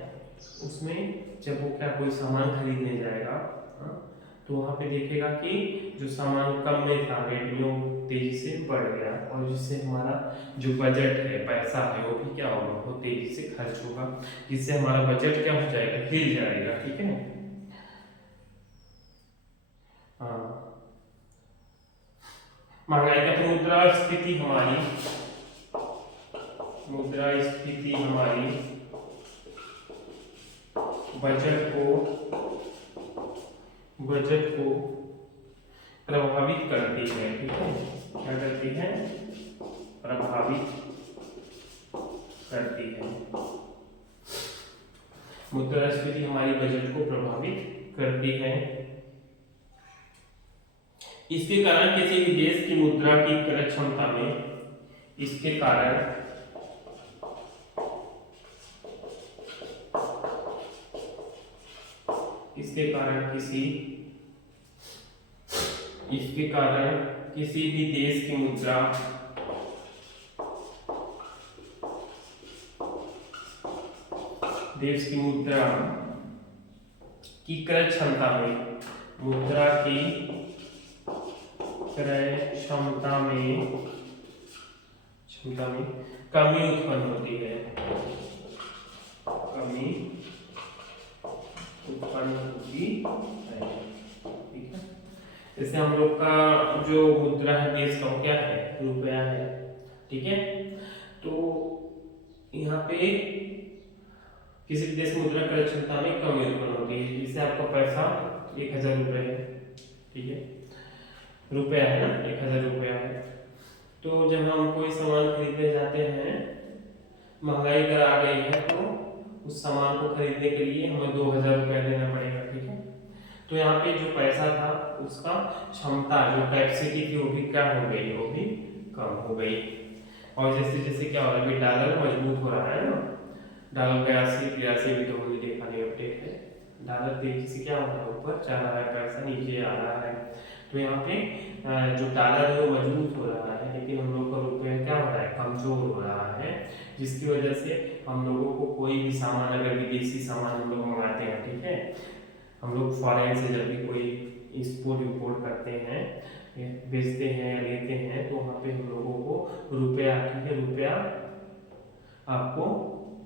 उसमें, जब वो क्या कोई सामान खरीदने जाएगा, हाँ, तो वहां पे देखेगा कि जो सामान कम में था रेट में, वो तेजी से बढ़ गया, और जिससे हमारा जो बजट है, पैसा है, वो भी क्या होगा? वो तेजी से खर्च होगा, जिससे हमारा बजट क्या हो जाएगा? हिल जाएगा। ठीक है, हाँ, महंगाई का तो मुद्रास्फीति हमारी बजट को प्रभावित करती है। ठीक है, क्या करती है? प्रभावित करती है। मुद्रास्फीति हमारी बजट को प्रभावित करती है। इसके कारण किसी भी देश की मुद्रा की क्रय क्षमता में इसके कारण किसी भी देश की मुद्रा की क्रय क्षमता में मुद्रा की क्रय क्षमता में कमी उत्पन्न होती है। ठीक है। जैसे हम लोग का जो मुद्रा है देश का वो क्या है, रुपया है। ठीक है, तो यहाँ पे किसी भी देश मुद्रा क्रय क्षमता में कमी उत्पन्न होती है। जिससे आपका पैसा 1000 रुपये है, ठीक है, रुपया है ना, 1000 रुपया है। तो जब हम कोई सामान खरीदने जाते हैं, महंगाई कर आ गई है, तो उस सामान को खरीदने के लिए हमें 2000 रुपया देना पड़ेगा। ठीक है, तो यहाँ पे जो पैसा था उसका क्षमता जो कैपेसिटी थी वो भी क्या हो गई, वो भी कम हो गई। और जैसे जैसे क्या हो रहा है, डॉलर मजबूत हो रहा है ना, डॉलर 82-83 भी तो हमने देखा नहीं अपडेट है, डॉलर तेजी से क्या हो रहा है, ऊपर चल रहा है, पैसा नीचे आ रहा है। तो यहाँ पे जो डॉलर है वो मजबूत हो रहा है, लेकिन हम लोग का रुपया क्या हो रहा है, कमजोर हो रहा है। जिसकी वजह से हम लोगों को कोई भी सामान, अगर विदेशी सामान हम लोग मंगाते हैं, ठीक है, हम लोग फॉरेन से जब भी कोई इंपोर्ट करते हैं, बेचते हैं, लेते हैं, तो वहाँ पे हम लोगों को रुपया, ठीक है, रुपया आपको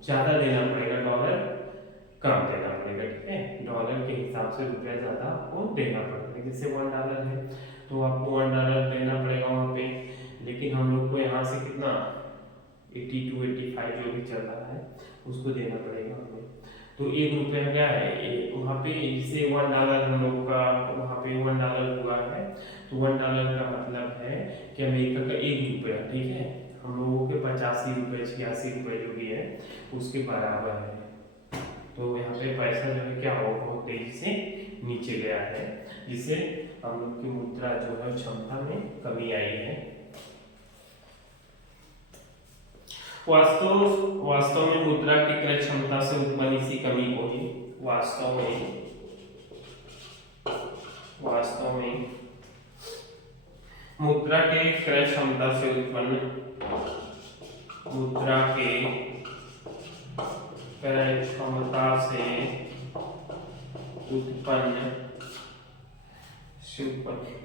ज़्यादा देना पड़ेगा, डॉलर कम देना पड़ेगा। ठीक है, डॉलर के हिसाब से रुपया ज़्यादा आपको देना पड़ेगा। जैसे $1 है तो आपको $1 देना पड़ेगा वहाँ पे, लेकिन हम लोग को यहाँ से कितना 82-85 जो भी चल रहा है उसको देना पड़ेगा हमें। तो 1 रुपया क्या है वहाँ पे, जैसे $1 हम लोग का वहाँ पे $1 हुआ है, तो $1 का मतलब है कि अमेरिका का 1 रुपया, ठीक है, हम लोगों के 85 रुपये 86 रुपये जो भी है उसके बराबर है। तो यहाँ पे पैसा जो है क्या हो, बहुत तेजी से नीचे गया है, जिससे हम लोग की मुद्रा जो है क्षमता में कमी आई है। वास्तव में मुद्रा की क्रय क्षमता से उत्पन्न इसी कमी को ही वास्तव में मुद्रा के क्रय क्षमता से उत्पन्न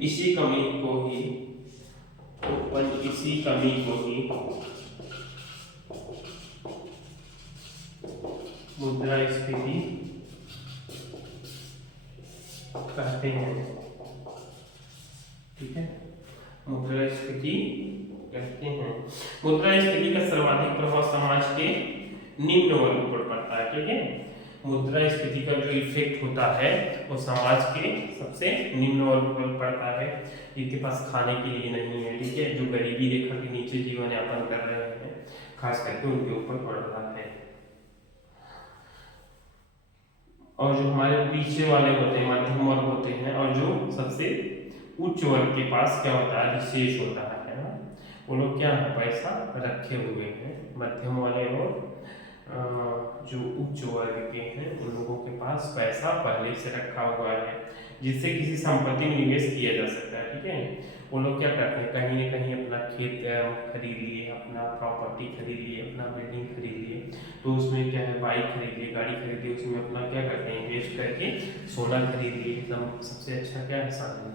इसी कमी को ही मुद्रास्फीति कहते हैं। ठीक है, मुद्रास्फीति कहते हैं। मुद्रास्फीति का सर्वाधिक प्रभाव समाज के निम्न वर्ग पर पड़ता है। ठीक है, मुद्रास्फीति का जो इफेक्ट होता है वो समाज के सबसे निम्न वर्ग पर पड़ता है, जिनके पास खाने के लिए नहीं है, ठीक है, जो गरीबी रेखा के नीचे जीवन यापन कर रहे हैं, खास करके उनके ऊपर पड़ रहा है। और जो हमारे पीछे वाले होते हैं, मध्यम वर्ग होते हैं, और जो सबसे उच्च वर्ग के पास क्या होता है, विशेष होता है ना, वो लोग क्या है, पैसा रखे हुए हैं। मध्यम वाले और जो उच्च वर्ग के हैं उन लोगों के पास पैसा पहले से रखा हुआ है, जिससे किसी संपत्ति में निवेश किया जा सकता है। ठीक है, वो लोग क्या करते हैं, कहीं ना कहीं अपना खेत खरीद लिए, अपना प्रॉपर्टी खरीद लिए, अपना बिल्डिंग खरीद लिए, तो उसमें क्या है, बाइक खरीद लिए, गाड़ी खरीद लिए, उसमें अपना क्या करते हैं, इन्वेस्ट करके सोना खरीद लिए। एकदम सबसे अच्छा क्या है साधन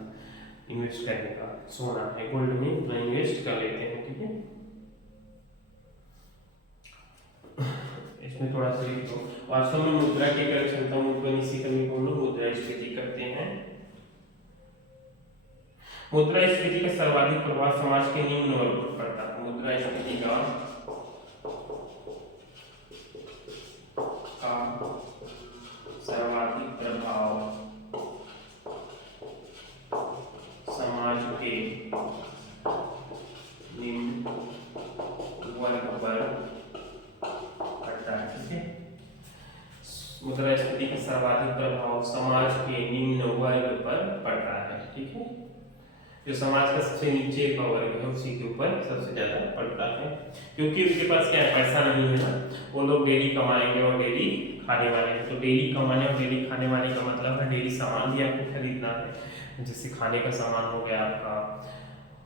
इन्वेस्ट करने का, सोना है, गोल्ड में अपना इन्वेस्ट कर लेते हैं। ठीक है, इसमें थोड़ा सा लिख दो। वास्तव में मुद्रा की क्रय क्षमता में उत्पन्न इसी कमी को लोग मुद्रास्फीति करते हैं। मुद्रास्फीति का सर्वाधिक प्रभाव समाज के निम्न वर्ग पर पड़ता है। मुद्रास्फीति का सर्वाधिक प्रभाव समाज के निम्न वर्ग पर पड़ता है। ठीक है, मुद्रास्फीति का सर्वाधिक प्रभाव समाज के निम्न वर्ग पर पड़ता है। ठीक है, जो समाज का सबसे नीचे का वर्ग है उसी के ऊपर सबसे ज्यादा पड़ता है, क्योंकि उनके पास क्या है, पैसा नहीं है ना, वो लोग डेली कमाएंगे और डेली खाने वाले हैं। तो डेली कमाने और डेली खाने वाले का मतलब है डेली सामान भी आपको खरीदना है, जैसे खाने का सामान हो गया आपका,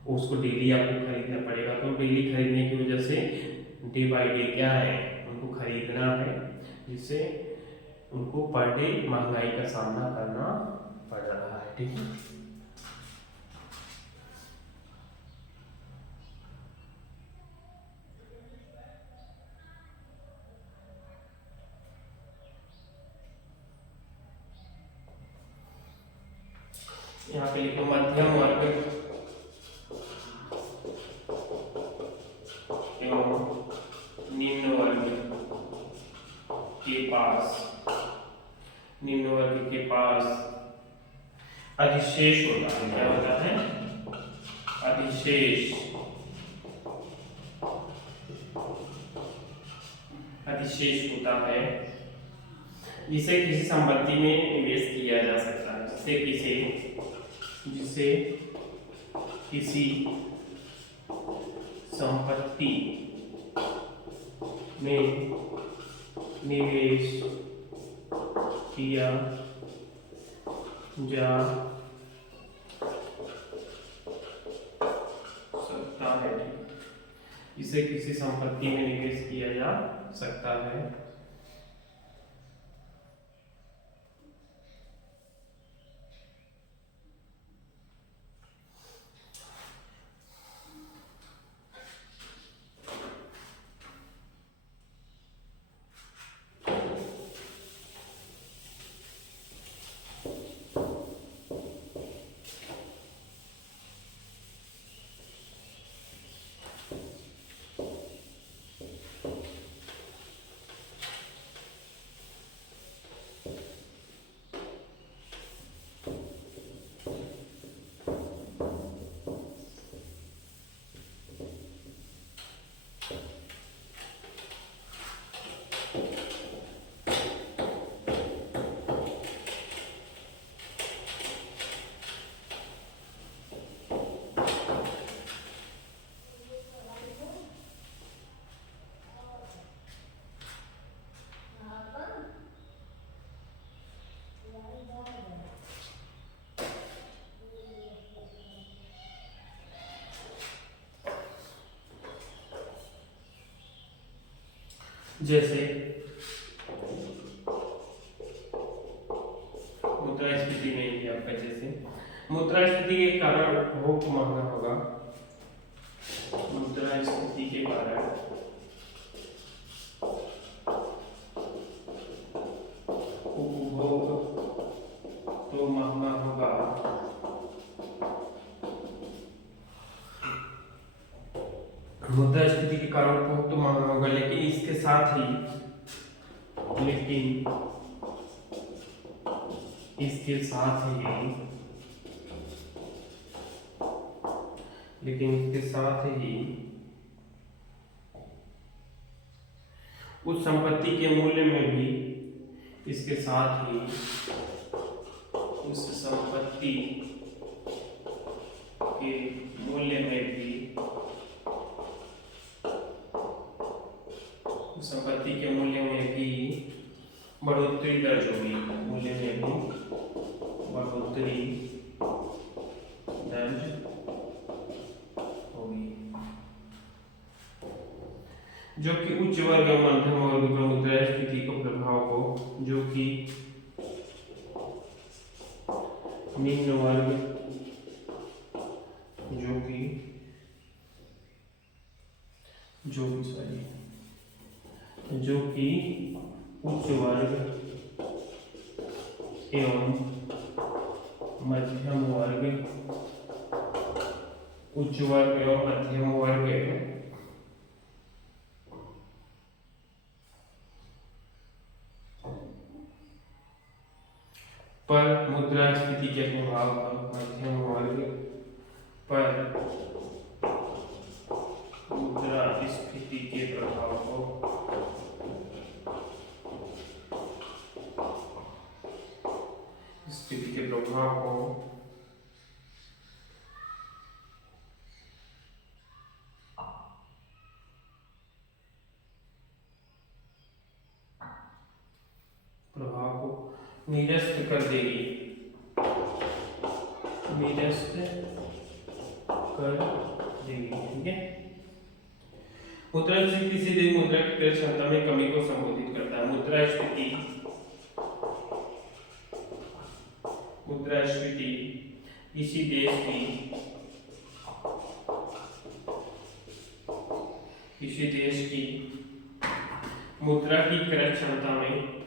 उसको डेली आपको खरीदना पड़ेगा। तो डेली खरीदने की वजह से डे बाई डे क्या है, उनको खरीदना है, जिससे उनको पर डे महंगाई का सामना करना पड़ रहा है। ठीक है, यहाँ पे लिखो मध्यम वर्ग एवं निम्न वर्ग के पास, निम्न वर्ग के पास अधिशेष होता है। क्या होता है, अधिशेष, अधिशेष होता है, जिसे किसी संपत्ति में निवेश किया जा सकता है, जिसे किसी संपत्ति में निवेश किया जा सकता है, जिसे किसी संपत्ति में निवेश किया जा सकता है। जैसे मुद्रास्फीति में ही आपका, जैसे मुद्रास्फीति के कारण उपभोग महंगा होगा, मुद्रास्फीति के कारण उपभोग तो महंगा होगा, मुद्रास्फीति के कारण उपभोग तो महंगा होगा, लेकिन इसके साथ ही, लेकिन इसके साथ ही, लेकिन इसके साथ ही उस संपत्ति के मूल्य में भी, इसके साथ ही उस संपत्ति के मूल्य में भी, उस संपत्ति के मूल्य में भी बढ़ोतरी दर्ज होगी, मूल्य में भी बढ़ोतरी दर्ज होगी, जो कि उच्च वर्ग और मध्यम वर्ग पर मुद्रास्फीति के प्रभाव को, जो कि निम्न वर्ग, जो कि उच्च वर्ग एवं मध्यम वर्ग, उच्च वर्ग एवं मध्यम वर्ग पर मुद्रास्फीति के प्रभाव पर, मध्यम वर्ग पर मुद्रास्फीति के प्रभाव को स्थिति के प्रभाव को निरस्त कर देगी, निरस्त कर देगी। ठीक है। मुद्रास्फीति किसी देश मुद्रा की क्रय क्षमता में कमी को संबोधित करता है। मुद्रास्फीति, मुद्रास्फीति किसी देश की, किसी देश की मुद्रा की क्रय क्षमता में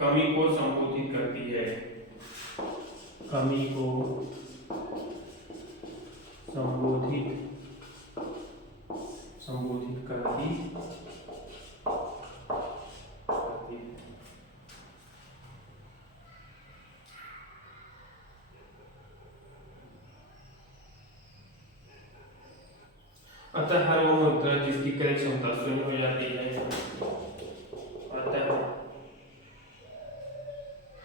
कमी को संबोधित करती है, कमी को संबोधित करती है। अतः हर वो मुद्रा जिसकी क्रय क्षमता शून्य हो जाती है, अतः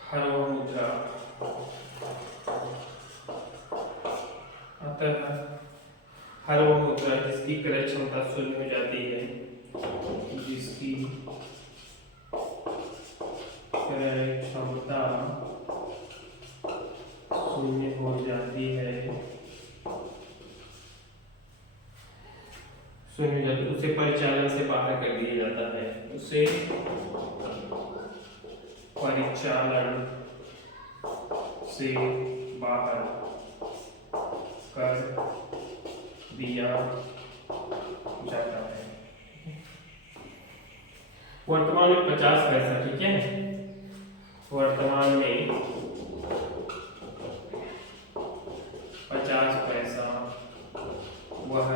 हर वो मुद्रा, अतः हर वो मुद्रा जिसकी क्रय क्षमता शून्य हो जाती है, जिसकी क्रय क्षमता शून्य हो जाती है, उसे परिचालन से बाहर कर दिया जाता है, उसे परिचालन से बाहर कर दिया जाता है। वर्तमान में 50 पैसा, ठीक है, वर्तमान में 50 पैसा वह,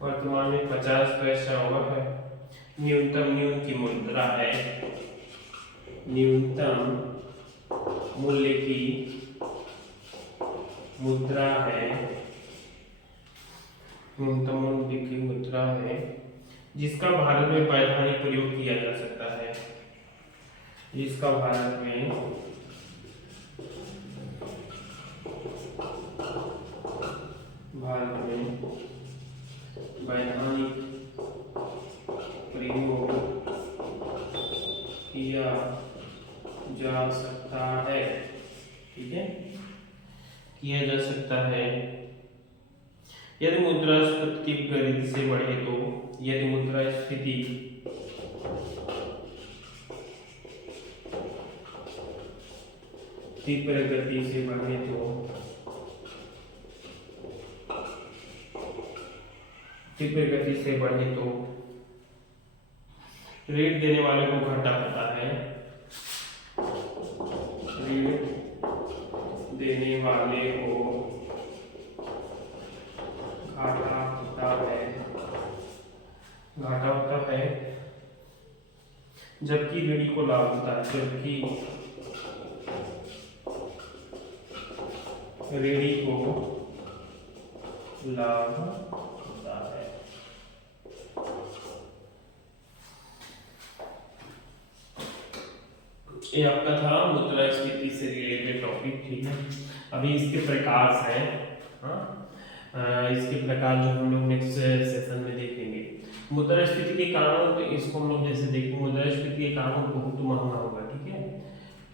वर्तमान में 50 पैसा वह न्यूनतम न्यून की मुद्रा है, न्यूनतम मूल्य की मुद्रा है, न्यूनतम मूल्य की मुद्रा है, जिसका भारत में वैधानिक प्रयोग किया जा सकता है, जिसका भारत में वैधानिक प्रयोग किया जा सकता है। ठीक है, किया जा सकता है। यदि मुद्रास्फीति गति से बढ़े तो, यदि मुद्रास्फीति तीव्र गति से बढ़े तो, तीव्र गति से बढ़े तो ऋण देने वाले को घाटा होता है, ऋण देने वाले को घाटा होता है, घाटा होता है, जबकि ऋणी को लाभ होता है, जबकि ऋणी को लाभ होता है। ये आपका था मुद्रास्फीति से रिलेटेड टॉपिक। ठीक है, अभी इसके प्रकार हैं, इसके प्रकार जो हम लोग नेक्स्ट सेशन में देखेंगे। मुद्रास्फीति के कारण, तो इसको हम लोग जैसे देखेंगे, मुद्रास्फीति के कारण बहुत महंगा होगा। ठीक है,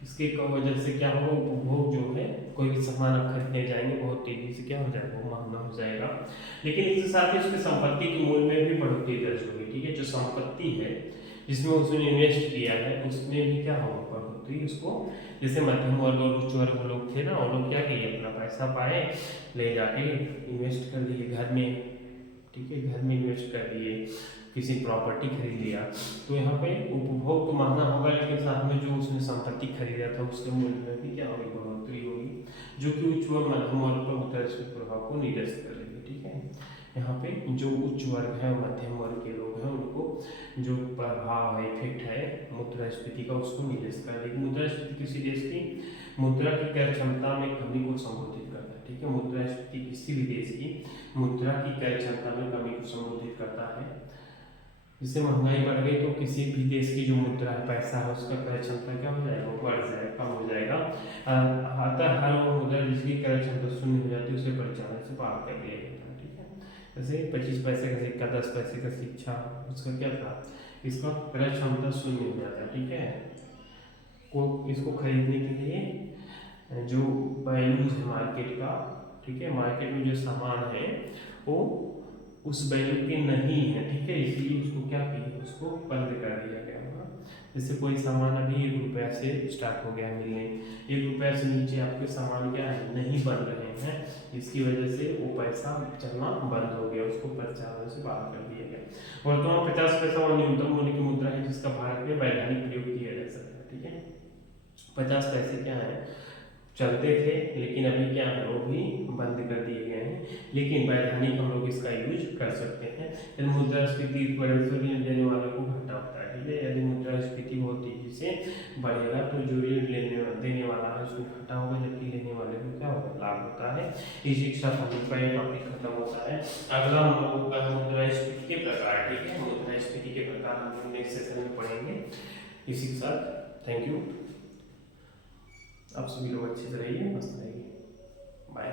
इसके वजह से क्या होगा, उपभोग जो है, कोई भी सामान आप खरीदने जाएंगे बहुत तेजी से क्या हो जाएगा, वो महंगा हो जाएगा। लेकिन इसके साथ ही उसके संपत्ति के मूल्य में भी बढ़ोतरी दर्ज होगी। ठीक है, जो संपत्ति है जिसमें उसने इन्वेस्ट किया है, उसमें भी क्या होगा, बढ़ोतरी। उसको जैसे मध्यम वर्ग और उच्च वर्ग लोग थे ना, वो लोग क्या किए, अपना पैसा पाए, ले जाके इन्वेस्ट कर दिए घर में। ठीक है, घर में इन्वेस्ट कर दिए, किसी प्रॉपर्टी खरीद लिया, तो यहाँ पे उपभोग तो महंगा होगा, लेकिन साथ में जो उसने संपत्ति खरीदा था उसके मूल्य में भी क्या होगी, बढ़ोतरी होगी, जो कि उच्च वर्ग मध्यम वर्ग पर मुद्रास्फीति प्रभाव को निरस्त करेगी। ठीक है, यहाँ पे जो उच्च वर्ग है, मध्यम वर्ग के लोग हैं, उनको जो प्रभाव है, इफेक्ट है मुद्रास्फीति का, उसको निरस्त कर देगी। मुद्रास्फीति किसी देश की मुद्रा की क्रय क्षमता में कमी को संबोधित करता है। ठीक है, मुद्रास्फीति किसी भी देश की मुद्रा की क्रय क्षमता में कमी को संबोधित करता है। जिससे महंगाई बढ़ गई तो किसी भी देश की जो मुद्रा है, पैसा है, उसका क्रय क्षमता क्या हो जाएगा, बढ़ जाएगा, कम हो जाएगा। अतः हर वो मुद्रा जिसकी क्रय क्षमता शून्य हो जाती है, उसे परिचालन से बाहर कर दिया जाता है। ठीक है, जैसे 25 पैसे का सिक्का, 10 पैसे का सिक्का, उसका क्या था, इसका क्रय क्षमता शून्य हो जाता है। ठीक है, को इसको खरीदने के लिए जो वैल्यूज है मार्केट का, ठीक है, मार्केट में जो सामान है वो उस वैल्यू के नहीं है। ठीक है, इसलिए उसको क्या किया, उसको बंद कर दिया गया होगा। जैसे कोई सामान अभी 1 रुपया से स्टार्ट हो गया मिलने, 1 रुपया से नीचे आपके सामान क्या है, नहीं बन रहे हैं, इसकी वजह से वो पैसा चलना बंद हो गया, उसको प्रचालन से बाहर कर दिया गया। वर्तमान 50 पैसा और न्यूनतम मूल्य की मुद्रा है जिसका भारत में वैधानिक प्रयोग किया जा सकता है। ठीक है, 50 पैसे क्या है, चलते थे, लेकिन अभी क्या है, वो भी बंद कर दिए गए हैं, लेकिन वैधानिक हम लोग इसका यूज कर सकते हैं। यदि मुद्रास्फीति ऋण देने वाले को घाटा होता है। ठीक है, यदि मुद्रास्फीति बहुत तेजी से बढ़ेगा तो जो ऋण देने वाला है उसको घाटा होगा, जबकि लेने वाले को क्या होगा, लाभ होता है। इस शिक्षा का टॉपिक खत्म होता है। अगला हम लोगों का मुद्रास्फीति के प्रकार। ठीक है, मुद्रास्फीति के प्रकार हम लोग नेक्स्ट सेशन में पढ़ेंगे। इसी के साथ थैंक यू, आप सभी लोग अच्छे से रहिए, मस्त रहिए, बाय।